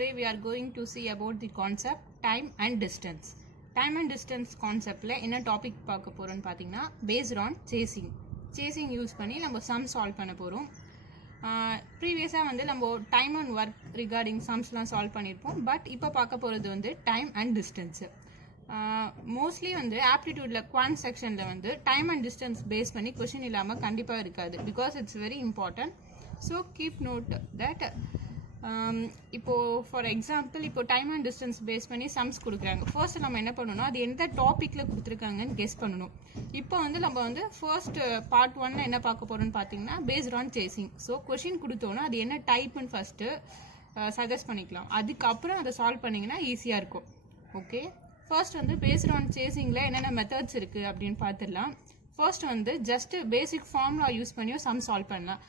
Today we are going to see about the concept time and distance. Time and distance conceptல என்ன topic பார்க்க போறோம்னு பாத்தீங்கன்னா based on chasing use பண்ணி நம்ம sum solve பண்ண போறோம். ப்ரீவியஸா வந்து நம்ம டைம் அண்ட் ஒர்க் ரிகார்டிங் சம்ஸ்லாம் சால்வ் பண்ணியிருப்போம். பட் இப்போ பார்க்க போகிறது வந்து டைம் அண்ட் டிஸ்டன்ஸு. மோஸ்ட்லி வந்து ஆப்டிடியூட்ல குவான்ட் செக்ஷனில் வந்து டைம் அண்ட் டிஸ்டன்ஸ் பேஸ் பண்ணி கொஷின் இல்லாமல் கண்டிப்பாக இருக்காது. Because it's very important. So keep note that. இப்போது ஃபார் எக்ஸாம்பிள் இப்போ டைம் அண்ட் டிஸ்டன்ஸ் பேஸ் பண்ணி சம்ஸ் கொடுக்குறாங்க. ஃபர்ஸ்ட் நம்ம என்ன பண்ணணும், அது எந்த டாப்பிக்கில் கொடுத்துருக்காங்கன்னு கெஸ் பண்ணணும். இப்போ வந்து நம்ம வந்து ஃபர்ஸ்ட் பார்ட் 1 என்ன பார்க்க போகிறோம்னு பார்த்தீங்கன்னா based on chasing. So question கொடுத்தோன்னா அது என்ன டைப்னு ஃபஸ்ட்டு சஜஸ்ட் பண்ணிக்கலாம். அதுக்கப்புறம் அதை சால்வ் பண்ணிங்கன்னா ஈஸியாக இருக்கும். ஓகே, ஃபர்ஸ்ட் வந்து பேஸ்ட் ஆன் சேசிங்கில் என்னென்ன மெத்தட்ஸ் இருக்குது அப்படின்னு பார்த்துடலாம். ஃபர்ஸ்ட் வந்து ஜஸ்ட் பேசிக் ஃபார்முலா யூஸ் பண்ணியும் சம் சால்வ் பண்ணலாம்.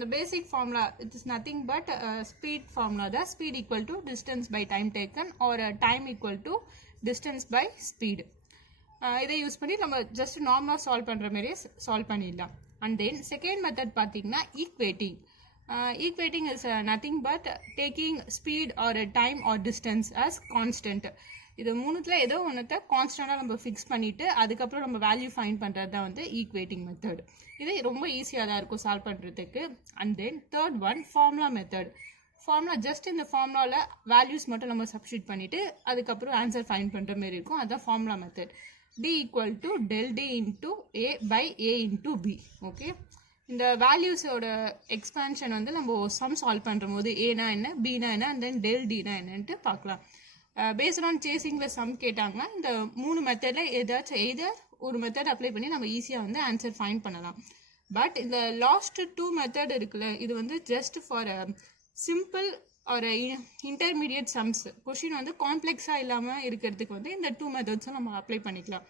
The basic formula, it is nothing but speed formula. The speed equal to distance by time taken or time equal to distance by speed. இதை use பண்ணி நம்ம just நார்மலாக solve பண்ணுற மாதிரியே solve பண்ணிடலாம். And then second method பார்த்தீங்கன்னா ஈக்வேட்டிங். Equating is nothing but taking speed or time or distance as constant. இது மூணுத்தில் ஏதோ ஒன்றத்தை கான்ஸ்டண்டாக நம்ம ஃபிக்ஸ் பண்ணிவிட்டு அதுக்கப்புறம் நம்ம வேல்யூ ஃபைண்ட் பண்ணுறது தான் வந்து ஈக்வேட்டிங் மெத்தட். இது ரொம்ப ஈஸியாக தான் இருக்கும் சால்வ் பண்ணுறதுக்கு. And then third one formula method. Formula just இந்த ஃபார்முலாவில் வேல்யூஸ் மட்டும் நம்ம சப்ஸ்டியூட் பண்ணிவிட்டு அதுக்கப்புறம் ஆன்சர் ஃபைண்ட் பண்ணுற மாதிரி இருக்கும். அதுதான் formula method. D equal to del D into A by A into B. Okay, இந்த வேல்யூஸோட எக்ஸ்பான்ஷன் வந்து நம்ம சம் சால்வ் பண்ணுற போது ஏனா என்ன, பினா என்ன, அண்ட் தென் டெல் டினா என்னன்ட்டு பார்க்கலாம். பேஸ்ட் ஆன் சேசிங்கில் சம் கேட்டாங்கன்னா இந்த மூணு மெத்தடில் ஏதாச்சும் எதர் ஒரு மெத்தட் அப்ளை பண்ணி நம்ம ஈஸியாக வந்து ஆன்சர் ஃபைண்ட் பண்ணலாம். பட் இந்த லாஸ்ட் 2 மெத்தட் இருக்குல்ல, இது வந்து ஜஸ்ட் ஃபார் சிம்பிள் ஒரு இன்டர்மீடியட் சம்ஸ். கொஷின் வந்து காம்ப்ளெக்ஸாக இல்லாமல் இருக்கிறதுக்கு வந்து இந்த 2 மெத்தட்ஸும் நம்ம அப்ளை பண்ணிக்கலாம்.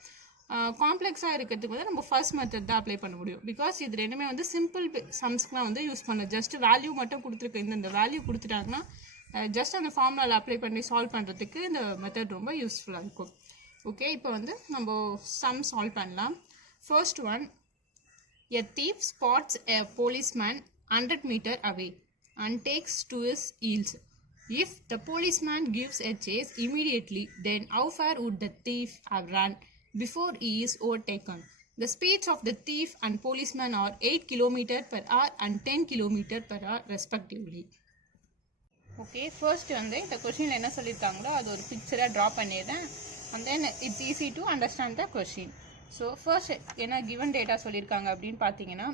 காம்ப்ளெக்ஸாக இருக்கிறதுக்கு வந்து நம்ம ஃபர்ஸ்ட் மெத்தட் தான் அப்ளை பண்ண முடியும். பிகாஸ் இது ரெண்டுமே வந்து சிம்பிள் சம்ஸ்க்குலாம் வந்து யூஸ் பண்ண ஜஸ்ட் வேல்யூ மட்டும் கொடுத்துருக்கு. இந்த வேல்யூ கொடுத்துட்டாங்கன்னா ஜஸ்ட் அந்த ஃபார்முலாவில் அப்ளை பண்ணி சால்வ் பண்ணுறதுக்கு இந்த மெத்தட் ரொம்ப யூஸ்ஃபுல்லாக இருக்கும். ஓகே, இப்போ வந்து நம்ம சம் சால்வ் பண்ணலாம். First one, a thief spots a policeman 100 meter away and takes to his heels. If the policeman gives a chase immediately, then how far would the thief have run before he is overtaken? The speeds of the thief and policeman are 8 km/h and 10 km/h respectively. Okay, first வந்து இந்த கொஷினில் என்ன சொல்லியிருக்காங்களோ அது ஒரு பிக்சராக draw பண்ணிடுறேன். And then it's easy to understand the question. So first என்ன கிவன் டேட்டா சொல்லியிருக்காங்க அப்படின்னு பார்த்தீங்கன்னா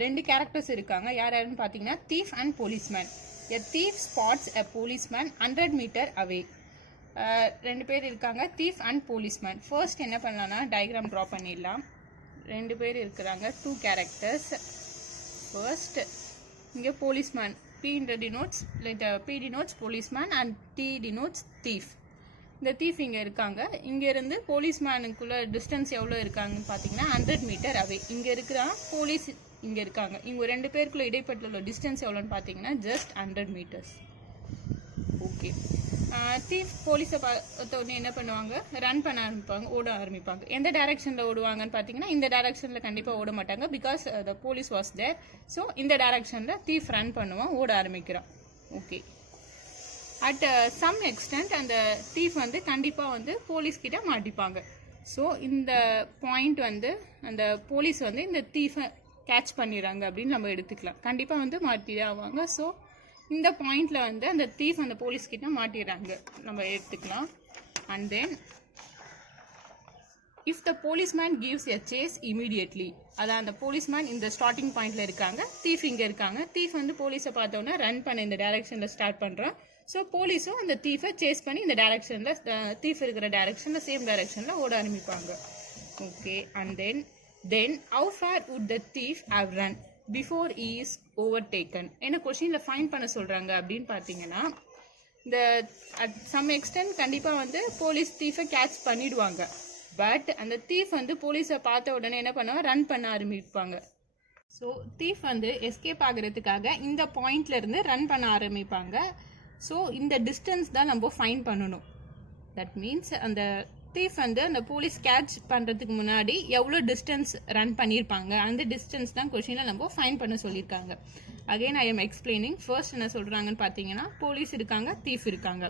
2 கேரக்டர்ஸ் இருக்காங்க. யாருன்னு பார்த்தீங்கன்னா thief and policeman. A thief spots a policeman 100 metre away. 2 பேர் இருக்காங்க, தீஃப் அண்ட் போலீஸ்மேன். ஃபர்ஸ்ட் என்ன பண்ணலாம்னா டயக்ராம் ட்ரா பண்ணிடலாம். 2 பேர் இருக்கிறாங்க, 2 கேரக்டர்ஸ். ஃபர்ஸ்ட் இங்கே policeman, P denotes policeman and T denotes thief. இந்த thief இங்கே இருக்காங்க. இங்கேருந்து போலீஸ்மேனுக்குள்ள டிஸ்டன்ஸ் எவ்வளோ இருக்காங்கன்னு பார்த்தீங்கன்னா 100 மீட்டர் அவே. இங்கே இருக்கிறான் போலீஸ், இங்கே இருக்காங்க. இவங்க 2 பேருக்குள்ள இடைப்பட்டுள்ள டிஸ்டன்ஸ் எவ்வளோன்னு பார்த்தீங்கன்னா ஜஸ்ட் 100 மீட்டர்ஸ். ஓகே, தீஃப் போலீஸை பார்த்த உடனே என்ன பண்ணுவாங்க, ரன் பண்ண ஆரம்பிப்பாங்க, ஓட ஆரம்பிப்பாங்க. எந்த டைரக்ஷனில் ஓடுவாங்கன்னு பார்த்தீங்கன்னா இந்த டைரக்ஷனில் கண்டிப்பாக ஓட மாட்டாங்க. Because the police was there. So இந்த டைரக்ஷனில் தீஃப் ரன் பண்ணுவான், ஓட ஆரம்பிக்கிறான். ஓகே, அட் சம் எக்ஸ்டென்ட் அந்த தீஃப் வந்து கண்டிப்பாக வந்து போலீஸ்கிட்ட மாட்டிப்பாங்க. ஸோ இந்த பாயிண்ட் வந்து அந்த போலீஸ் வந்து இந்த தீஃபை கேட்ச் பண்ணிடுறாங்க அப்படின்னு நம்ம எடுத்துக்கலாம். கண்டிப்பாக வந்து மாட்டிதான் ஆவாங்க. ஸோ இந்த பாயிண்ட்ல வந்து அந்த தீஃப் அந்த போலீஸ் கிட்ட மாட்டிடுறாங்க நம்ம எடுத்துக்கலாம். And then if the policeman gives a chase immediately, அதான் அந்த போலீஸ்மேன் இந்த ஸ்டார்டிங் பாயிண்ட்ல இருக்காங்க, தீஃப் இங்கே இருக்காங்க. தீஃப் வந்து போலீஸை பார்த்தோன்னா ரன் பண்ண இந்த டைரக்ஷனில் ஸ்டார்ட் பண்ணுறான். ஸோ போலீஸும் அந்த தீஃபை சேஸ் பண்ணி இந்த டைரக்ஷனில், தீஃப் இருக்கிற டைரக்ஷனில் சேம் டைரக்ஷனில் ஓட ஆரம்பிப்பாங்க. Okay, and then how far would the thief have run before he is overtaken? என்ன கொஷினில் ஃபைண்ட் பண்ண சொல்கிறாங்க அப்படின்னு பார்த்தீங்கன்னா இந்த அட் சம் எக்ஸ்டென்ட் கண்டிப்பாக வந்து போலீஸ் தீஃபை கேட்ச் பண்ணிடுவாங்க. பட் அந்த தீஃப் வந்து போலீஸை பார்த்த உடனே என்ன பண்ணுவாங்க, ரன் பண்ண ஆரம்பிப்பாங்க. ஸோ தீஃப் வந்து எஸ்கேப் ஆகிறதுக்காக இந்த பாயிண்ட்ல இருந்து ரன் பண்ண ஆரம்பிப்பாங்க. ஸோ இந்த டிஸ்டன்ஸ் தான் நம்ம ஃபைண்ட் பண்ணணும். தட் மீன்ஸ் அந்த தீஃப் வந்து அந்த போலீஸ் கேட்ச் பண்ணுறதுக்கு முன்னாடி எவ்வளோ டிஸ்டன்ஸ் ரன் பண்ணியிருப்பாங்க, அந்த டிஸ்டன்ஸ் தான் கொஷினில் நம்ம ஃபைண்ட் பண்ண சொல்லியிருக்காங்க. Again I am explaining. First என்ன சொல்கிறாங்கன்னு பார்த்தீங்கன்னா, போலீஸ் இருக்காங்க, தீஃப் இருக்காங்க.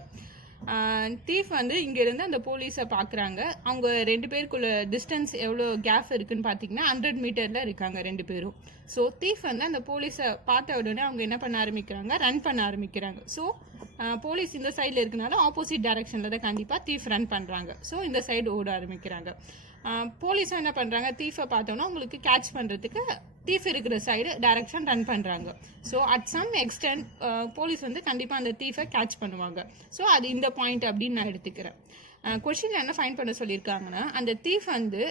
தீஃப் வந்து இங்கேருந்து அந்த போலீஸை பார்க்குறாங்க. அவங்க 2 பேருக்குள்ள டிஸ்டன்ஸ் எவ்வளோ கேப் இருக்குன்னு பார்த்தீங்கன்னா 100 மீட்டரில் இருக்காங்க 2 பேரும். ஸோ தீஃப் வந்து அந்த போலீஸை பார்த்த உடனே அவங்க என்ன பண்ண ஆரம்பிக்கிறாங்க, ரன் பண்ண ஆரம்பிக்கிறாங்க. ஸோ போலீஸ் இந்த சைடில் இருக்கனால ஆப்போசிட் டைரக்ஷனில் தான் கண்டிப்பாக தீஃப் ரன் பண்ணுறாங்க. ஸோ இந்த சைடு ஓட ஆரம்பிக்கிறாங்க. போலீஸும் என்ன பண்ணுறாங்க, தீஃபை பார்த்தோன்னா உங்களுக்கு கேட்ச் பண்ணுறதுக்கு தீஃப் இருக்கிற சைடு டைரக்ஷன் ரன் பண்ணுறாங்க. So at some extent police வந்து கண்டிப்பாக அந்த தீஃபை கேட்ச் பண்ணுவாங்க. ஸோ அது இந்த பாயிண்ட் அப்படின்னு நான் எடுத்துக்கிறேன். கொஸ்டின் என்ன ஃபைண்ட் பண்ண சொல்லியிருக்காங்கன்னா, அந்த தீஃப் வந்து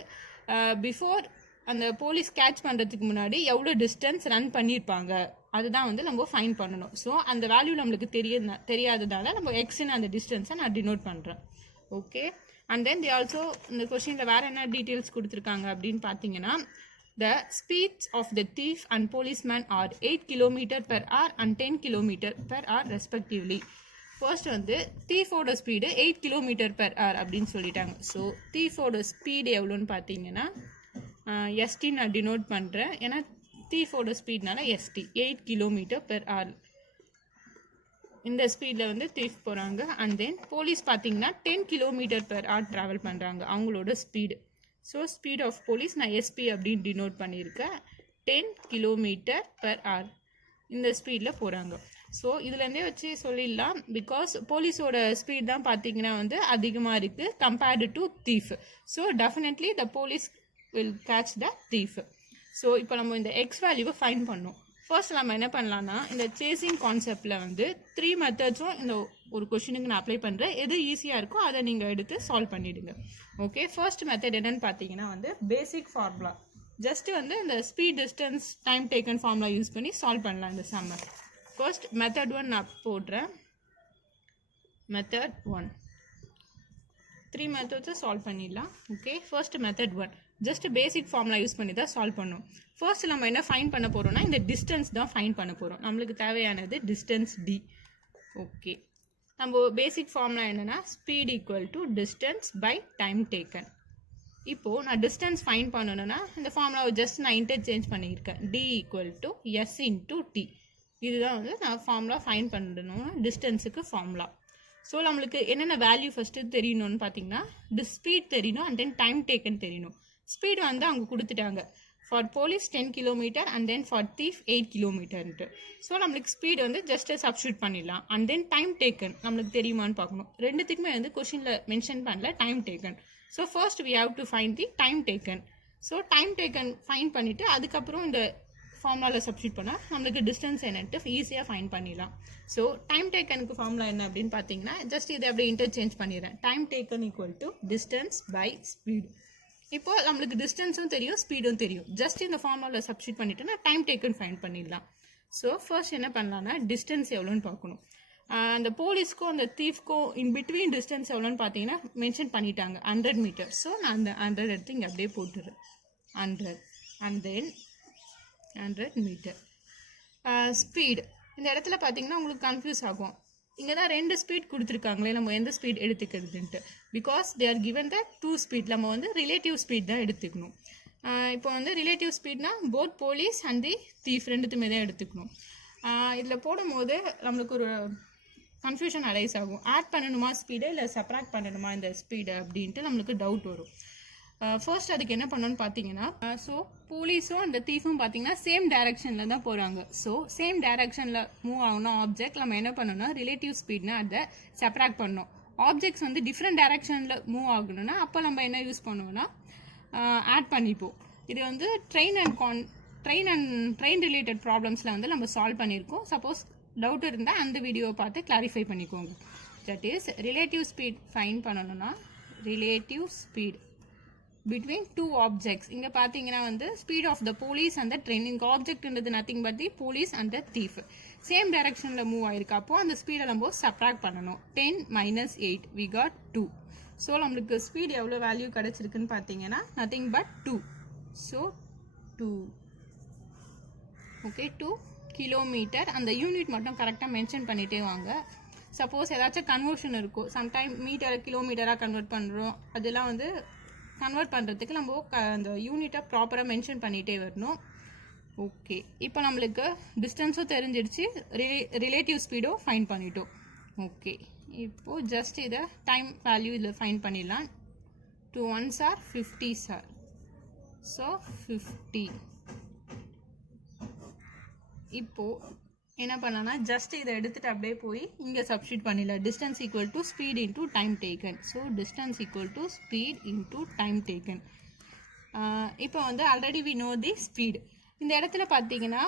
பிஃபோர் அந்த போலீஸ் கேட்ச் பண்ணுறதுக்கு முன்னாடி எவ்வளோ டிஸ்டன்ஸ் ரன் பண்ணியிருப்பாங்க அதுதான் வந்து நம்ம ஃபைன் பண்ணணும். ஸோ அந்த வேல்யூ நம்மளுக்கு தெரியாததால நம்ம எக்ஸ்ன்னு அந்த டிஸ்டன்ஸை நான் டினோட் பண்ணுறேன். Okay. And then the also இந்த கொஸ்டினில் வேறு என்ன டீட்டெயில்ஸ் கொடுத்துருக்காங்க அப்படின்னு பார்த்தீங்கன்னா, the speeds of the thief and policeman are 8 km per hour and 10 km per hour respectively. First வந்து தீஃபோட ஸ்பீடு 8 km per hour அப்படின்னு சொல்லிட்டாங்க. ஸோ தீஃபோட ஸ்பீடு எவ்வளோன்னு பார்த்தீங்கன்னா எஸ்டி நான் டினோட் பண்ணுறேன். ஏன்னா தீஃபோட ஸ்பீட்னால எஸ்டி 8 km per hour. இந்த ஸ்பீடில் வந்து தீஃப் போகிறாங்க. அண்ட் தென் போலீஸ் பார்த்தீங்கன்னா 10 km per hour ட்ராவல் பண்ணுறாங்க அவங்களோட speed. So speed of police நான் எஸ்பி அப்படின்னு டினோட் பண்ணியிருக்கேன். 10 km per hour இந்த ஸ்பீடில் போகிறாங்க. ஸோ இதுலேருந்தே வச்சு சொல்லிடலாம், பிகாஸ் போலீஸோட ஸ்பீட் தான் பார்த்தீங்கன்னா வந்து அதிகமாக இருக்குது compared to thief. So definitely the police will catch the thief. So இப்போ நம்ம இந்த எக்ஸ் வேல்யூவை ஃபைன் பண்ணோம். ஃபர்ஸ்ட் நம்ம என்ன பண்ணலான்னா, இந்த சேசிங் கான்செப்டில் வந்து 3 மெத்தட்ஸும் இந்த ஒரு கொஷினுக்கு நான் அப்ளை பண்ணுறேன். எது ஈஸியாக இருக்கோ அதை நீங்கள் எடுத்து சால்வ் பண்ணிவிடுங்க. ஓகே. ஃபர்ஸ்ட் மெத்தட் என்னன்னு பார்த்தீங்கன்னா வந்து பேசிக் ஃபார்முலா. ஜஸ்ட்டு வந்து இந்த speed distance time taken formula use பண்ணி சால்வ் பண்ணலாம் இந்த சம்மர். ஃபர்ஸ்ட் மெத்தட் 1 நான் போடுறேன். மெத்தட் 1 3 மெத்தட்ஸை சால்வ் பண்ணிடலாம். ஓகே. ஃபர்ஸ்ட் மெத்தட் 1 ஜஸ்ட் பேசிக் ஃபார்முலா யூஸ் பண்ணி தான் சால்வ் பண்ணும். ஃபர்ஸ்ட் நம்ம என்ன ஃபைன் பண்ண போகிறோம்னா, இந்த டிஸ்டன்ஸ் தான் ஃபைன் பண்ண போகிறோம். நம்மளுக்கு தேவையானது டிஸ்டன்ஸ் டி. ஓகே. நம்ம பேசிக் ஃபார்முலா என்னென்னா, speed equal to distance by time taken. இப்போது நான் டிஸ்டன்ஸ் ஃபைன் பண்ணணும்னா இந்த ஃபார்முலாவை ஜஸ்ட் நான் இன்டர்சேஞ்ச் பண்ணியிருக்கேன். T equal to S into T. இதுதான் வந்து நான் ஃபார்முலா ஃபைன் பண்ணணும்னா டிஸ்டன்ஸுக்கு ஃபார்முலா. ஸோ நம்மளுக்கு என்னென்ன வேல்யூ ஃபஸ்ட்டு தெரியணும்னு பார்த்தீங்கன்னா, ஸ்பீட் தெரியணும் அண்ட் தென் டைம் டேக்கன் தெரியணும். ஸ்பீடு வந்து அவங்க கொடுத்துட்டாங்க. For police 10 km and then for thief 8 km. So நம்மளுக்கு ஸ்பீடு வந்து ஜஸ்ட் சப்ஸ்டியூட் பண்ணிடலாம். அண்ட் தென் டைம் டேக்கன் நம்மளுக்கு தெரியுமான்னு பார்க்கணும். ரெண்டுத்துக்குமே வந்து கொஷினில் மென்ஷன் பண்ணல time taken. So first we have to find the time taken. So time taken find பண்ணிவிட்டு அதுக்கப்புறம் இந்த ஃபார்முலாவில் சப்ஸ்டியூட் பண்ணால் நம்மளுக்கு டிஸ்டன்ஸ் என்னட்டு ஈஸியாக ஃபைன் பண்ணிடலாம். ஸோ டைம் டேக்கனுக்கு ஃபார்முலா என்ன அப்படின்னு பார்த்தீங்கன்னா, ஜஸ்ட் இதை அப்படியே இன்டர்சேஞ்ச் பண்ணிடுறேன். Time taken equal to distance by speed. இப்போ நம்மளுக்கு டிஸ்டன்ஸும் தெரியும் ஸ்பீடும் தெரியும். ஜஸ்ட் இந்த ஃபார்முலாவில் சப்ஸ்டியூட் பண்ணிட்டோன்னா டைம் டேக்கன் ஃபைன் பண்ணிடலாம். ஸோ ஃபர்ஸ்ட் என்ன பண்ணலான்னா, டிஸ்டன்ஸ் எவ்வளோன்னு பார்க்கணும். அந்த போலீஸ்க்கும் அந்த தீஃப்க்கும் இன் பிட்வீன் டிஸ்டன்ஸ் எவ்வளோன்னு பார்த்தீங்கன்னா மென்ஷன் பண்ணிட்டாங்க 100 மீட்டர். ஸோ நான் அந்த 100 எடுத்து இங்கே அப்படியே போட்டுடுறேன். 100 அண்ட் தென் 100 மீட்டர். ஸ்பீடு இந்த இடத்துல பார்த்தீங்கன்னா உங்களுக்கு கன்ஃபியூஸ் ஆகும். இங்கே தான் 2 ஸ்பீட் கொடுத்துருக்காங்களே, நம்ம எந்த ஸ்பீட் எடுத்துக்கிறதுன்ட்டு. Because they are given the 2 speed. நம்ம வந்து ரிலேட்டிவ் ஸ்பீட் தான் எடுத்துக்கணும். இப்போ வந்து ரிலேட்டிவ் ஸ்பீட்னா both police and the thief ரெண்டுத்துமே தான் எடுத்துக்கணும். இதில் போடும்போது நம்மளுக்கு ஒரு கன்ஃபியூஷன் அரைஸ் ஆகும். ஆட் பண்ணணுமா ஸ்பீடு இல்லை சப்ராக்ட் பண்ணணுமா இந்த ஸ்பீடு அப்படின்ட்டு நம்மளுக்கு டவுட் வரும். ஃபர்ஸ்ட் அதுக்கு என்ன பண்ணணும்னு பார்த்தீங்கன்னா, ஸோ போலீஸும் அந்த தீஃபும் பார்த்தீங்கன்னா சேம் டைரக்ஷனில் தான் போகிறாங்க. ஸோ சேம் டைரக்ஷனில் மூவ் ஆகணும் ஆப்ஜெக்ட். நம்ம என்ன பண்ணணும்னா ரிலேட்டிவ் ஸ்பீட்னா அதை செப்ராக்ட் பண்ணணும். ஆப்ஜெக்ட்ஸ் வந்து டிஃப்ரெண்ட் டைரக்ஷனில் மூவ் ஆகணும்னா அப்போ நம்ம என்ன யூஸ் பண்ணுவோம்னா ஆட் பண்ணிப்போம். இது வந்து ட்ரெயின் ரிலேட்டட் ப்ராப்ளம்ஸில் வந்து நம்ம சால்வ் பண்ணியிருக்கோம். சப்போஸ் டவுட் இருந்தால் அந்த வீடியோவை பார்த்து கிளாரிஃபை பண்ணிக்கோங்க. That is relative speed find பண்ணணும்னா ரிலேட்டிவ் ஸ்பீட் between 2 objects. இங்கே பார்த்தீங்கன்னா வந்து speed of the police and the train. இங்கே ஆப்ஜெக்ட்ன்றது nothing but the police and the thief. Same டைரக்ஷனில் மூவ் ஆயிருக்கு. அப்போ அந்த ஸ்பீடை நம்ம சப்ராக்ட் பண்ணணும். 10 - 8 we got 2. ஸோ நம்மளுக்கு ஸ்பீட் எவ்வளோ வேல்யூ கிடச்சிருக்குன்னு பார்த்தீங்கன்னா nothing but 2. So 2 okay 2 kilometre. அந்த யூனிட் மட்டும் கரெக்டாக மென்ஷன் பண்ணிகிட்டே வாங்க. சப்போஸ் ஏதாச்சும் கன்வர்ஷன் இருக்கும், சம்டைம் மீட்டரை கிலோமீட்டராக கன்வெர்ட் பண்ணுறோம். அதெல்லாம் வந்து கன்வெர்ட் பண்ணுறதுக்கு நம்ம அந்த யூனிட்டை ப்ராப்பராக மென்ஷன் பண்ணிகிட்டே வரணும். ஓகே, இப்போ நம்மளுக்கு டிஸ்டன்ஸும் தெரிஞ்சிடுச்சு, ரிலேட்டிவ் ஸ்பீடும் ஃபைன் பண்ணிட்டோம். ஓகே, இப்போது ஜஸ்ட் இதை டைம் வேல்யூ இதில் ஃபைன் பண்ணிடலாம். 2 1s are 50s are, so 50. இப்போது என்ன பண்ணலாம்னா ஜஸ்ட் இதை எடுத்துகிட்டு அப்படியே போய் இங்கே சப்ஸ்டியூட் பண்ணிடலாம். Distance equal to speed into time taken. So distance equal to speed into time taken. இப்போ வந்து already we know the speed. இந்த இடத்துல பார்த்தீங்கன்னா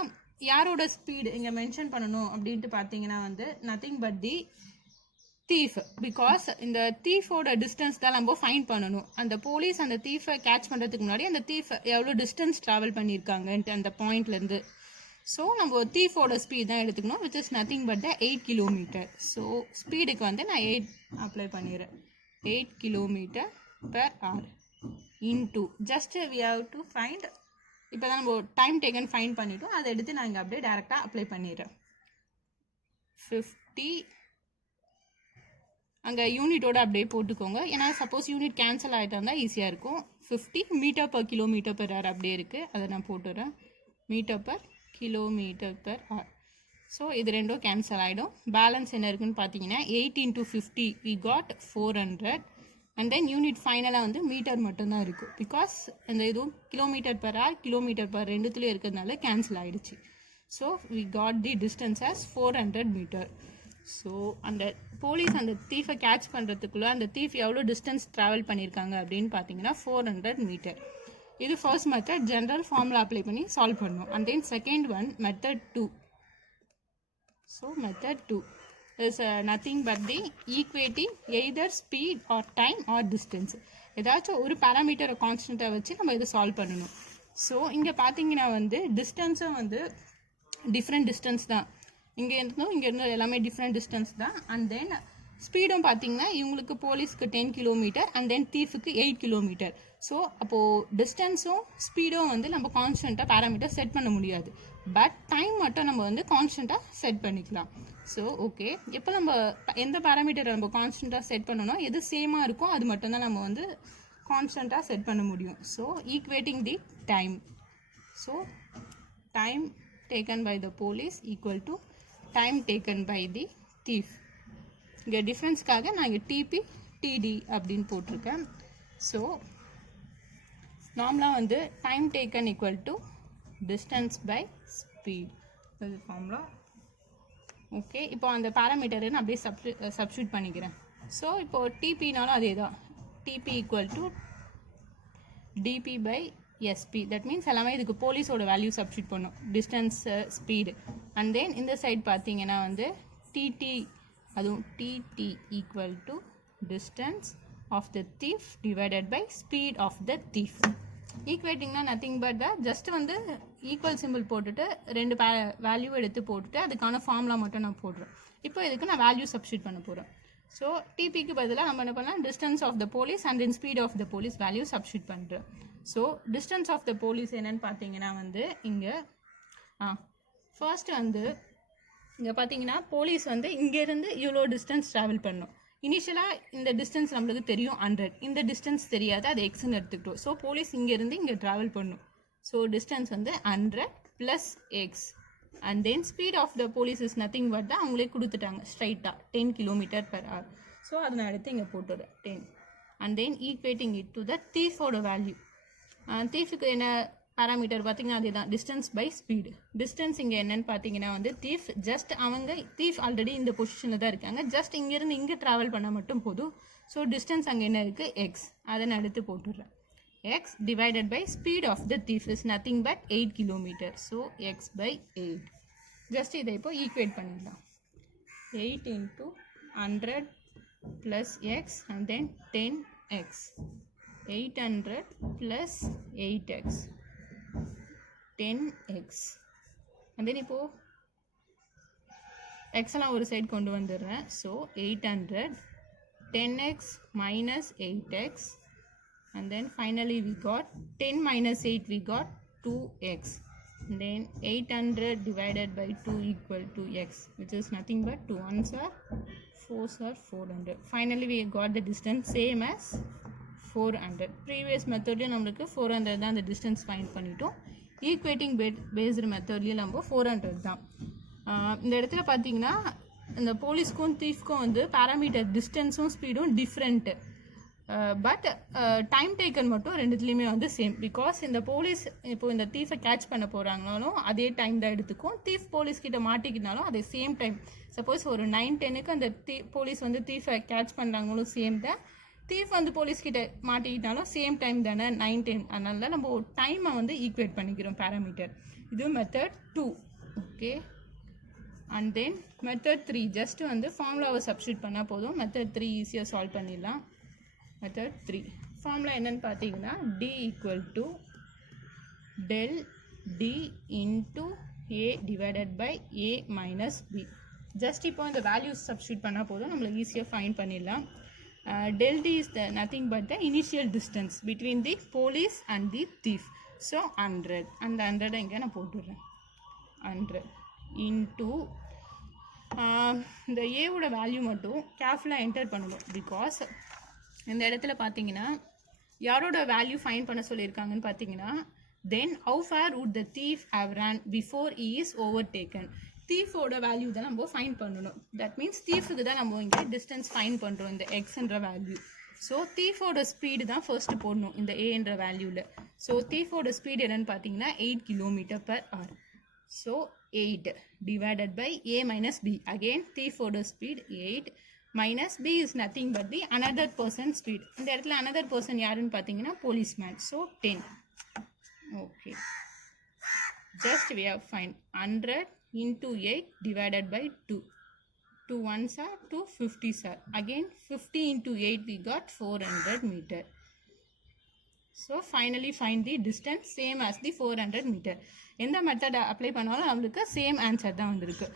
யாரோட ஸ்பீடு இங்கே மென்ஷன் பண்ணணும் அப்படின்ட்டு பார்த்தீங்கன்னா வந்து nothing but the thief. Because இந்த தீஃபோட டிஸ்டன்ஸ் தான் நம்ம ஃபைன் பண்ணணும். அந்த போலீஸ் அந்த தீஃபை கேட்ச் பண்ணுறதுக்கு முன்னாடி அந்த தீஃப் எவ்வளோ டிஸ்டன்ஸ் ட்ராவல் பண்ணியிருக்காங்கன்ட்டு அந்த பாயிண்ட்லேருந்து. ஸோ நம்ம தீஃபோட ஸ்பீட் தான் எடுத்துக்கணும், which is nothing but the 8 kilometre. So ஸ்பீடுக்கு வந்து நான் 8 அப்ளை பண்ணிடுறேன். 8 kilometre per hour into just we have to find. இப்போ தான் நம்ம டைம் டேக்கன் ஃபைன் பண்ணிவிட்டோம், அதை எடுத்து நான் இங்கே அப்படியே டேரெக்டாக அப்ளை பண்ணிடுறேன். 50 அங்கே யூனிட்டோடு அப்படியே போட்டுக்கோங்க, ஏன்னா சப்போஸ் யூனிட் கேன்சல் ஆகிட்டு இருந்தால் ஈஸியாக இருக்கும். 50 metre per kilometre per hour அப்படியே இருக்குது, அதை நான் போட்டுடுறேன். Metre per kilometre per hour. So இது ரெண்டும் கேன்சல் ஆகிடும். பேலன்ஸ் என்ன இருக்குன்னு பார்த்தீங்கன்னா 8 into 50 we got 400. And then unit ஃபைனலாக வந்து மீட்டர் மட்டும்தான் இருக்குது. பிகாஸ் இந்த இதுவும் kilometre per hour kilometre per ரெண்டுத்துலேயும் இருக்கிறதுனால கேன்சல் ஆகிடுச்சு. So we got the distance as 400 metre. So அந்த போலீஸ் அந்த தீஃபை கேட்ச் பண்ணுறதுக்குள்ளே அந்த தீஃப் எவ்வளோ டிஸ்டன்ஸ் ட்ராவல் பண்ணியிருக்காங்க அப்படின்னு பார்த்தீங்கன்னா 400 மீட்டர். இது first method, general formula apply பண்ணி சால்வ் பண்ணணும். And then second one method 2. So method 2 is nothing but the equating either speed or time or distance. ஏதாச்சும் ஒரு பேராமீட்டரை கான்ஸ்டண்ட்டாக வச்சு நம்ம இதை சால்வ் பண்ணணும். ஸோ இங்கே பார்த்தீங்கன்னா வந்து டிஸ்டன்ஸும் வந்து டிஃப்ரெண்ட் டிஸ்டன்ஸ் தான். இங்கே இருந்தும் எல்லாமே டிஃப்ரெண்ட் டிஸ்டன்ஸ் தான். அண்ட் தென் ஸ்பீடும் பார்த்தீங்கன்னா இவங்களுக்கு போலீஸ்க்கு 10 கிலோமீட்டர் அண்ட் தென் தீஃபுக்கு 8 கிலோமீட்டர். ஸோ அப்போது டிஸ்டன்ஸும் ஸ்பீடும் வந்து நம்ம கான்ஸ்டண்ட்டாக பேராமீட்டர் செட் பண்ண முடியாது. பட் டைம் மட்டும் நம்ம வந்து கான்ஸ்டண்ட்டாக செட் பண்ணிக்கலாம். ஸோ ஓகே, எப்போ நம்ம எந்த பேராமீட்டரை நம்ம கான்ஸ்டண்ட்டாக செட் பண்ணணும், எது சேமாக இருக்கோ அது மட்டும்தான் நம்ம வந்து கான்ஸ்டண்ட்டாக செட் பண்ண முடியும். So equating the time. So time taken by the police equal to time taken by the thief. இங்கே டிஃப்ரென்ஸ்க்காக நான் இங்கே டிபி டிடி அப்படின்னு போட்டிருக்கேன். ஸோ நார்மலாக வந்து time taken equal to distance by speed, இது ஃபார்முலா. ஓகே, இப்போ அந்த பேராமீட்டரை நான் அப்படியே சப்ஸ்டியூட் பண்ணிக்கிறேன். ஸோ இப்போது டிபினாலும் அதே தான், TP equal to DP by SP. That means எல்லாமே இதுக்கு போலீஸோட வேல்யூ சப்ஸ்டியூட் பண்ணும், டிஸ்டன்ஸ் ஸ்பீடு. அண்ட் தென் இந்த சைட் பார்த்தீங்கன்னா வந்து டிடி, அதுவும் TT equal to distance of the thief divided by speed of the thief. ஈக்குவேட்டிங்னா நத்திங் பட் த ஜஸ்ட் வந்து ஈக்குவல் சிம்பிள் போட்டுட்டு ரெண்டு வேல்யூ எடுத்து போட்டுட்டு அதுக்கான ஃபார்முலா மட்டும் நான் போடுறேன். இப்போ இதுக்கு நான் வேல்யூ சப்ஸ்டியூட் பண்ண போகிறேன். ஸோ டிபிக்கு பதிலாக நம்ம என்ன பண்ணலாம், distance of the police and then speed of the police value substitute பண்ணுறேன். So distance of the police என்னன்னு பார்த்தீங்கன்னா வந்து இங்கே ஃபர்ஸ்ட் வந்து இங்கே பார்த்தீங்கன்னா போலீஸ் வந்து இங்கேருந்து இவ்வளோ டிஸ்டன்ஸ் ட்ராவல் பண்ணணும். இனிஷியலாக இந்த டிஸ்டன்ஸ் நம்மளுக்கு தெரியும் 100, இந்த டிஸ்டன்ஸ் தெரியாது, அது எக்ஸ்ன்னு எடுத்துக்கிட்டோம். ஸோ போலீஸ் இங்கேருந்து இங்கே ட்ராவல் பண்ணும். ஸோ டிஸ்டன்ஸ் வந்து 100 + x. And then speed of the police is nothing but தான் அவங்களே கொடுத்துட்டாங்க ஸ்ட்ரைட்டாக 10 கிலோமீட்டர் per hour. ஸோ அதை நான் எடுத்து இங்கே போட்டுறேன் 10. And then equating it to the தீஃபோட வேல்யூ. தீஃபுக்கு என்ன பேராமீட்டர் பார்த்தீங்கன்னா அதே தான், டிஸ்டன்ஸ் பை ஸ்பீடு. டிஸ்டன்ஸ் இங்கே என்னன்னு பார்த்தீங்கன்னா வந்து தீஃப் ஜஸ்ட் அவங்க தீஃப் ஆல்ரெடி இந்த பொசிஷனில் தான் இருக்காங்க, ஜஸ்ட் இங்கேருந்து இங்கே ட்ராவல் பண்ணால் மட்டும் போதும். ஸோ டிஸ்டன்ஸ் அங்கே என்ன இருக்குது, எக்ஸ். அதை நான் எடுத்து போட்டுடுறேன். X divided by speed of the thief is nothing but 8 kilometre. So x by 8. Just இதை இப்போ ஈக்குவேட் பண்ணிடலாம். 8 × 100 + x and then 10x. 800 + 8x. 10x. and then இப்போ x எல்லாம் ஒரு சைடு கொண்டு வந்துடுறேன். So 800 10x minus 8x and then finally we got 10 minus 8 we got 2x. and then 800 divided by 2 equal to x, which is nothing but 2 1s are 4s are 400. finally we got the distance same as 400. Previous மெத்தட்லேயும் நம்மளுக்கு 400 தான் அந்த distance find பண்ணிட்டோம். Equating based மெத்தட்லேயும் நம்ம 400 தான். இந்த இடத்துல பார்த்தீங்கன்னா இந்த போலீஸ்க்கும் தீஃப்க்கும் வந்து பேராமீட்டர் டிஸ்டன்ஸும் ஸ்பீடும் டிஃப்ரெண்ட்டு. பட் டைம் டேக்கன் மட்டும் ரெண்டுத்துலேயுமே வந்து சேம். பிகாஸ் இந்த போலீஸ் இப்போ இந்த தீஃபை கேட்ச் பண்ண போகிறாங்கனாலும் அதே டைம் தான் எடுத்துக்கும். தீஃப் போலீஸ்கிட்ட மாட்டிக்கிட்டாலும் அதே சேம் டைம். சப்போஸ் ஒரு 9:10க்கு அந்த போலீஸ் வந்து தீஃபை கேட்ச் பண்ணுறாங்களும் சேம் தான். தீஃப் வந்து போலீஸ்கிட்ட மாட்டிக்கிட்டாலும் சேம் டைம் தானே 9:10. அதனால நம்ம டைமை வந்து ஈக்குவேட் பண்ணிக்கிறோம் பேராமீட்டர். இது method 2. Okay. And then method 3 just வந்து ஃபார்முலாவை சப்ஸ்டியூட் பண்ணால் போதும். மெத்தட் 3 ஈஸியாக சால்வ் பண்ணிடலாம். மெத்தட் 3 ஃபார்முலா என்னன்னு பார்த்தீங்கன்னா d equal to del d into a divided by a minus b. Just இப்போ இந்த வேல்யூஸ் சப்ஸ்டியூட் பண்ணால் போதும், நம்மளுக்கு ஈஸியாக ஃபைண்ட் பண்ணிடலாம். del d is the nothing but the initial distance between the police and the thief. So 100. அந்த 100 இங்கே நான் போட்டுடுறேன். 100 இன்ட்டு இந்த ஏவோட வேல்யூ மட்டும் கேர்ஃபுல்லாக என்டர் பண்ணணும். பிகாஸ் இந்த இடத்துல பார்த்தீங்கன்னா யாரோட வேல்யூ ஃபைண்ட் பண்ண சொல்லியிருக்காங்கன்னு பார்த்தீங்கன்னா தென் how far would the thief have run before he is overtaken. தீஃபோட வேல்யூ தான் நம்ம ஃபைண்ட் பண்ணணும். தட் மீன்ஸ் தீஃபுக்கு தான் நம்ம இங்கே டிஸ்டன்ஸ் ஃபைண்ட் பண்ணுறோம் இந்த எக்ஸ்ன்ற வேல்யூ. ஸோ தீஃபோட ஸ்பீடு தான் ஃபர்ஸ்ட் போடணும் இந்த ஏன்ற வேல்யூவில். ஸோ தீஃபோட ஸ்பீடு என்னன்னு பார்த்தீங்கன்னா 8 km/h. So 8 divided by a minus b. Again தீஃபோட speed 8 minus b is nothing but the another person speed. இந்த இடத்துல another person யாருன்னு பார்த்தீங்கன்னா policeman. So 10. Okay. Just we have find 100 into 8 divided by 2. 2 ones are 250s are. Again 50 into 8 we got 400 meter. So finally find the distance same as the 400 meter. எந்த method apply பண்ணாலும் நம்மளுக்கு same answer தான் வந்திருக்கு.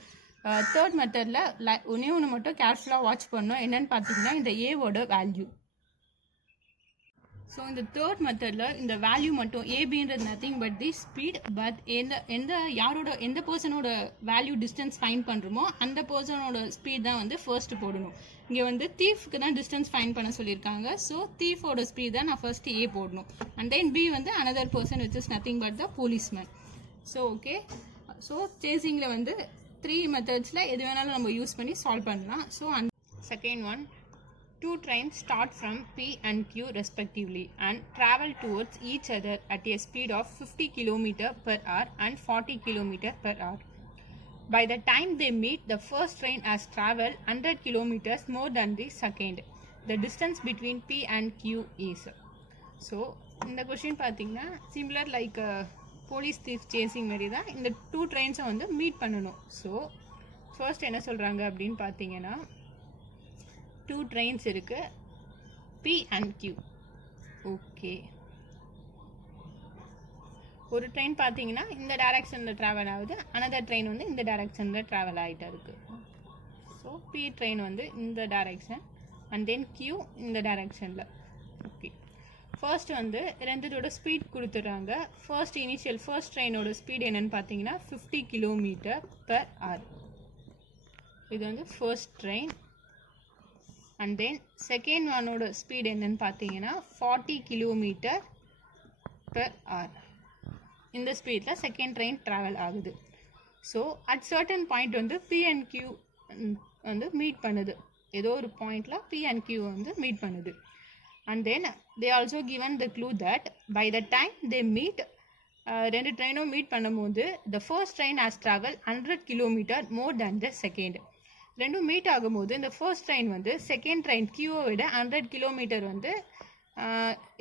Third மெத்தடில் ஒன்று மட்டும் கேர்ஃபுல்லாக watch பண்ணோம். என்னென்னு பார்த்தீங்கன்னா இந்த ஏவோட வேல்யூ. ஸோ இந்த தேர்ட் மெத்தடில் இந்த வேல்யூ மட்டும் ஏபின்றது nothing but the speed. But எந்த பர்சனோட வேல்யூ டிஸ்டன்ஸ் ஃபைண்ட் பண்ணுறோமோ அந்த பர்சனோட ஸ்பீட் தான் வந்து ஃபர்ஸ்ட் போடணும். இங்கே வந்து தீஃப்க்கு தான் டிஸ்டன்ஸ் ஃபைண்ட் பண்ண சொல்லியிருக்காங்க. ஸோ தீஃபோட ஸ்பீட் தான் நான் ஃபர்ஸ்ட் ஏ போடணும். அண்ட் தென் பி வந்து another person which is nothing but the policeman. So okay. So சேசிங்கில் வந்து 3 மெத்தட்ஸில் எது வேணாலும் நம்ம யூஸ் பண்ணி சால்வ் பண்ணலாம். So second one, 2 trains start from P and Q respectively and travel towards each other at a speed of 50 km/h and 40 km/h. By the time they meet, the first train has traveled 100 km more than the second. The distance between P and Q is. So இந்த question பார்த்தீங்கன்னா similar like police thief chasing மாதிரி தான். இந்த 2 ட்ரெயின்ஸை வந்து meet பண்ணணும். So first என்ன சொல்கிறாங்க அப்படின்னு பார்த்தீங்கன்னா 2 trains இருக்கு P and Q. ஓகே. ஒரு ட்ரெயின் பார்த்தீங்கன்னா இந்த டைரக்ஷனில் ட்ராவல் ஆகுது, அனதர் ட்ரெயின் வந்து இந்த டைரக்ஷனில் ட்ராவல் ஆகிட்டு இருக்கு. ஸோ P ட்ரெயின் வந்து இந்த டைரக்ஷன் அண்ட் தென் Q இந்த டைரக்ஷனில். ஓகே. ஃபர்ஸ்ட் வந்து ரெண்டோட ஸ்பீட் கொடுத்துட்றாங்க. ஃபர்ஸ்ட் ட்ரெயினோட ஸ்பீட் என்னன்னு பார்த்தீங்கன்னா 50 km/h. இது வந்து first train. And then second ஒனோட ஸ்பீட் என்னன்னு பார்த்தீங்கன்னா 40 km/h. இந்த ஸ்பீடில் செகண்ட் ட்ரெயின் ட்ராவல் ஆகுது. ஸோ அட் சர்டன் பாயிண்ட் வந்து P and Q வந்து மீட் பண்ணுது. ஏதோ ஒரு பாயிண்டில் P and Q வந்து மீட் பண்ணுது. And then they also given the clue that by the time they meet, ரெண்டு ட்ரெயினும் மீட் பண்ணும்போது the first train has travel 100 km more than the second. ரெண்டும் மீட் ஆகும்போது இந்த ஃபர்ஸ்ட் ட்ரெயின் வந்து second train கியூவை விட 100 km வந்து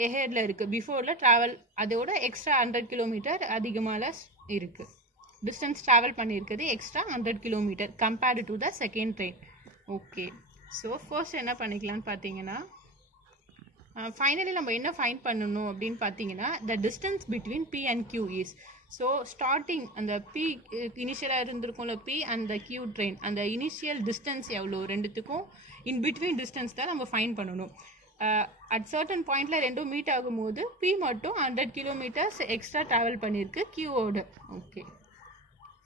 எஹெடில் இருக்குது. பிஃபோரில் ட்ராவல் அதோட எக்ஸ்ட்ரா 100 km அதிகமாக இருக்குது. டிஸ்டன்ஸ் ட்ராவல் பண்ணியிருக்குது extra 100 km compared to the second train. Okay. So first என்ன பண்ணிக்கலான்னு பார்த்தீங்கன்னா ஃபைனலி நம்ம என்ன ஃபைண்ட் பண்ணணும் அப்படின்னு பார்த்தீங்கன்னா த distance between P and Q is. So starting அந்த P இனிஷியலாக இருந்திருக்கும்ல P and the Q train, அந்த இனிஷியல் டிஸ்டன்ஸ் எவ்வளோ ரெண்டுத்துக்கும் இன் பிட்வீன் டிஸ்டன்ஸ் தான் நம்ம ஃபைண்ட் பண்ணணும். அட் சர்டன் பாயிண்டில் ரெண்டும் மீட் ஆகும்போது P மட்டும் 100 km எக்ஸ்ட்ரா ட்ராவல் பண்ணியிருக்கு Qவோட. Okay.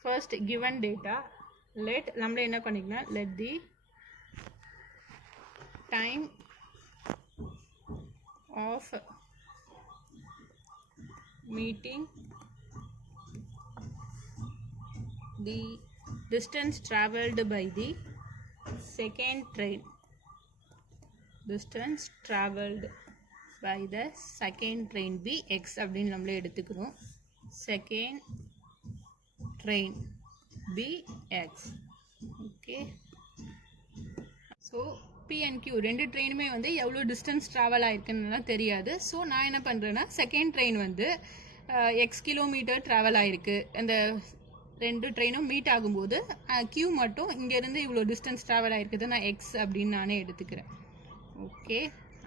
First given data let நம்மளே என்ன பண்ணிக்கலாம், let the time of meeting the distance traveled by the second train. Distance traveled by the second train be x அப்படின்னு நம்மளே எடுத்துக்கிறோம். Second train be x. Okay. So P and Q ரெண்டு ட்ரெயினுமே வந்து எவ்வளோ distance travel ஆயிருக்குன்னுலாம் தெரியாது. So நான் என்ன பண்ணுறேன்னா செகண்ட் ட்ரெயின் வந்து எக்ஸ் கிலோமீட்டர் ட்ராவல் ஆயிருக்கு. அந்த ரெண்டு ட்ரெயினும் மீட் ஆகும்போது Q மட்டும் இங்கேருந்து இவ்வளோ டிஸ்டன்ஸ் ட்ராவல் ஆயிருக்குது நான் எக்ஸ் அப்படின்னு நானே எடுத்துக்கிறேன். Okay.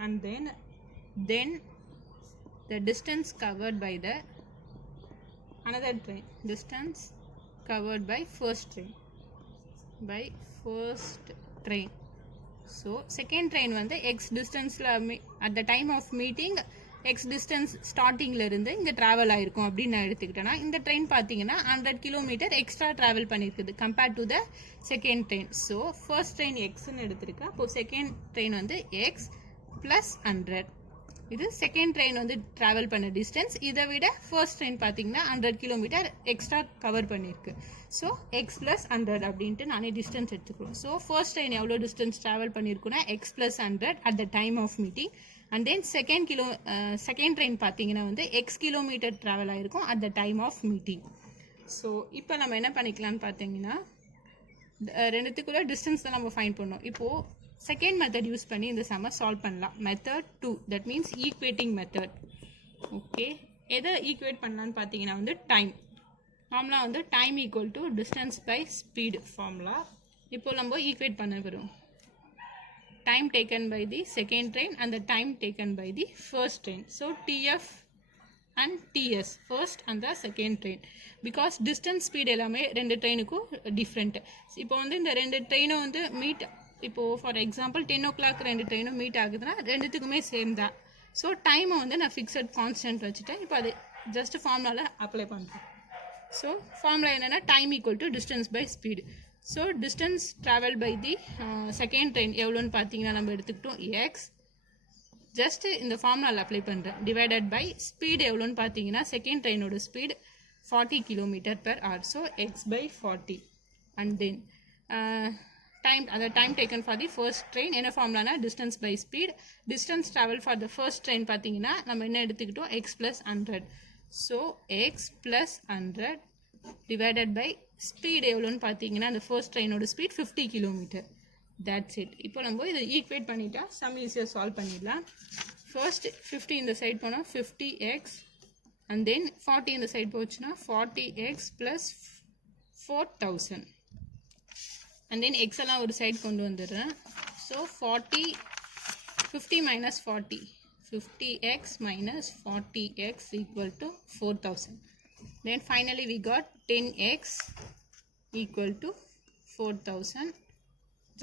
And then the distance covered by the another train, distance covered by first train. So second train வந்து x distanceல at the time of meeting x distance startingல இருந்து இங்க travel ஆயிருக்கும் அப்படின்னு நான் எடுத்துக்கிட்டேன்னா இந்த ட்ரெயின் பார்த்தீங்கன்னா 100 கிலோமீட்டர் எக்ஸ்ட்ரா travel பண்ணியிருக்குது compared to the second train. So first train xன்னு எடுத்திருக்கேன். அப்போ second train வந்து x plus 100. இது செகண்ட் ட்ரெயின் வந்து ட்ராவல் பண்ண டிஸ்டன்ஸ். இதை விட ஃபர்ஸ்ட் ட்ரெயின் பார்த்தீங்கன்னா 100 கிலோமீட்டர் எக்ஸ்ட்ரா கவர் பண்ணியிருக்கு. ஸோ எக்ஸ் ப்ளஸ் 100 அப்படின்ட்டு நானே டிஸ்டன்ஸ் எடுத்துக்கிறோம். ஸோ ஃபர்ஸ்ட் ட்ரெயின் எவ்வளோ டிஸ்டன்ஸ் ட்ராவல் பண்ணியிருக்குன்னா x plus 100 at the time of meeting. And then second train பார்த்தீங்கன்னா வந்து எக்ஸ் கிலோமீட்டர் ட்ராவல் ஆகிருக்கும் at the time of meeting. So இப்போ நம்ம என்ன பண்ணிக்கலாம்னு பார்த்தீங்கன்னா ரெண்டுத்துக்குள்ள டிஸ்டன்ஸ் தான் நம்ம ஃபைண்ட் பண்ணோம். இப்போது செகண்ட் மெத்தட் யூஸ் பண்ணி இந்த சம்ம சால்வ் பண்ணலாம். Method 2, that means equating method. Okay. எதை ஈக்குவேட் பண்ணலான்னு பார்த்தீங்கன்னா வந்து டைம். நார்மலாக வந்து time equal to distance by speed formula. இப்போ நம்ம ஈக்குவேட் பண்ண வரும் time taken by the second train and the time taken by the first train. So TF and TS first and the second train. Because distance speed எல்லாமே ரெண்டு ட்ரெயினுக்கும் different. இப்போ வந்து இந்த ரெண்டு ட்ரெயினும் வந்து மீட் இப்போது ஃபார் எக்ஸாம்பிள் 10 o'clock ரெண்டு ட்ரெயினும் மீட் ஆகுதுன்னா ரெண்டுத்துக்குமே சேம் தான். ஸோ டைமை வந்து நான் ஃபிக்ஸட் கான்ஸ்டன்ட் வச்சுட்டேன். இப்போ அது ஜஸ்ட் ஃபார்முலாவில் அப்ளை பண்ணுறேன். ஸோ ஃபார்முலா என்னென்னா time equal to distance by speed. So distance travel by the second train எவ்வளோன்னு பார்த்தீங்கன்னா நம்ம எடுத்துக்கிட்டோம் எக்ஸ். ஜஸ்ட் இந்த ஃபார்முலாவில் அப்ளை பண்ணுறேன். டிவைடட் பை ஸ்பீடு எவ்வளோன்னு பார்த்தீங்கன்னா செகண்ட் ட்ரெயினோட speed 40 km/h. So x by 40. And then time taken for the first train என்ன ஃபார்முலானா distance by speed. distance travel for the first train பார்த்தீங்கன்னா நம்ம என்ன எடுத்துக்கிட்டோம் x plus 100. so x plus 100 divided by speed எவ்வளோன்னு பார்த்தீங்கன்னா அந்த first trainோட speed 50 km. that's it. இப்போ நம்ம இதை ஈக்குவேட் பண்ணிட்டா சம் ஈஸியாக சால்வ் பண்ணிடலாம். ஃபர்ஸ்ட் 50 இந்த சைட் போனால் 50x and then 40 இந்த சைட் போச்சுன்னா 40x plus 4000. and then x எல்லாம் ஒரு சைட் கொண்டு வந்துடுறேன். So 50 minus 40, 50x minus 40x equal to 4000. then finally we got 10x equal to 4000.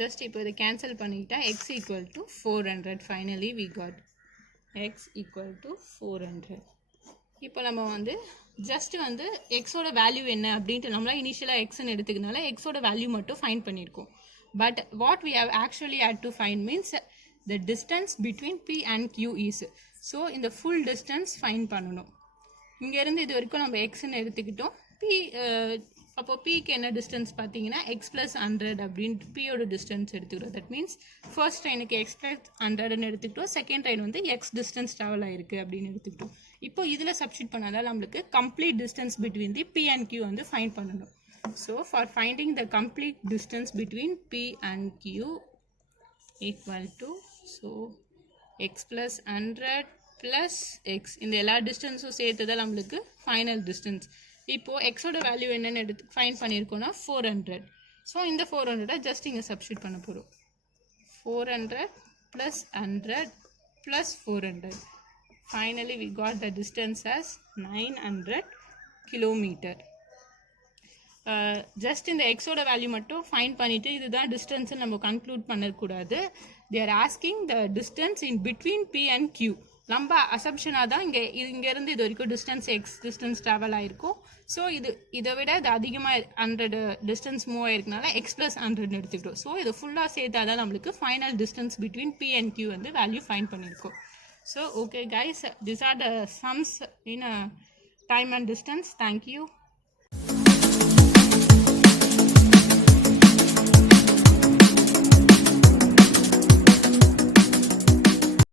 just இப்போ இதை கேன்சல் பண்ணிட்டா x equal to 400. finally we got x equal to 400. இப்போ நம்ம வந்து ஜஸ்ட் வந்து எக்ஸோட வேல்யூ என்ன அப்படின்ட்டு நம்மளாம் இனிஷியலாக எக்ஸ்ன்னு எடுத்துக்கனால எக்ஸோட வேல்யூ மட்டும் ஃபைண்ட் பண்ணியிருக்கோம். But what we have actually had to find means the distance between P and Q is. So இந்த ஃபுல் டிஸ்டன்ஸ் ஃபைண்ட் பண்ணணும். இங்கேருந்து இது வரைக்கும் நம்ம எக்ஸ்ன்னு எடுத்துக்கிட்டோம். பி அப்போது பிக்கு என்ன டிஸ்டன்ஸ் பார்த்தீங்கன்னா எக்ஸ் ப்ளஸ் 100 அப்படின்ட்டு பியோட டிஸ்டன்ஸ் எடுத்துக்கிறோம். தட் மீன்ஸ் ஃபர்ஸ்ட் ட்ரெயினுக்கு எக்ஸ் ப்ளஸ் 100ன்னு எடுத்துக்கிட்டோம். செகண்ட் ட்ரெயின் வந்து எக்ஸ் டிஸ்டன்ஸ் ட்ராவல் ஆயிருக்கு அப்படின்னு எடுத்துக்கிட்டோம். இப்போ இதில் சப்ஸ்டிட் பண்ணாதான் நம்மளுக்கு complete distance between the P and Q வந்து ஃபைண்ட் பண்ணணும். So for finding the complete distance between P and Q equal to so X plus 100 plus X இந்த எல்லா டிஸ்டன்ஸும் சேர்த்து தான் நம்மளுக்கு ஃபைனல் டிஸ்டன்ஸ். இப்போது எக்ஸோட வேல்யூ என்னென்னு எடுத்து ஃபைண்ட் பண்ணியிருக்கோன்னா 400. ஸோ இந்த 400 ஜஸ்ட் இங்கே சப்ஸ்டிட் பண்ண போகிறோம். 400 plus 100 plus 400. finally we got the distance as 900 kilometer. Just இந்த எக்ஸோட வேல்யூ மட்டும் ஃபைண்ட் பண்ணிவிட்டு இதுதான் டிஸ்டன்ஸ்ன்னு நம்ம கன்க்ளூட் பண்ணக்கூடாது. they are asking the distance in between P and Q. நம்ம அசப்ஷனாக தான் இங்கேருந்து இது வரைக்கும் டிஸ்டன்ஸ் எக்ஸ் டிஸ்டன்ஸ் ட்ராவல் ஆகிருக்கும். ஸோ இதை விட இது அதிகமாக 100 டிஸ்டன்ஸ் மூவ் ஆயிருக்கனால எக்ஸ் ப்ளஸ் 100 எடுத்துக்கிட்டோம். ஸோ இது ஃபுல்லாக சேர்த்தா தான் நம்மளுக்கு final distance between P and Q வந்து வேல்யூ ஃபைண்ட் பண்ணியிருக்கோம். So okay guys, these are the sums in time and distance. Thank you.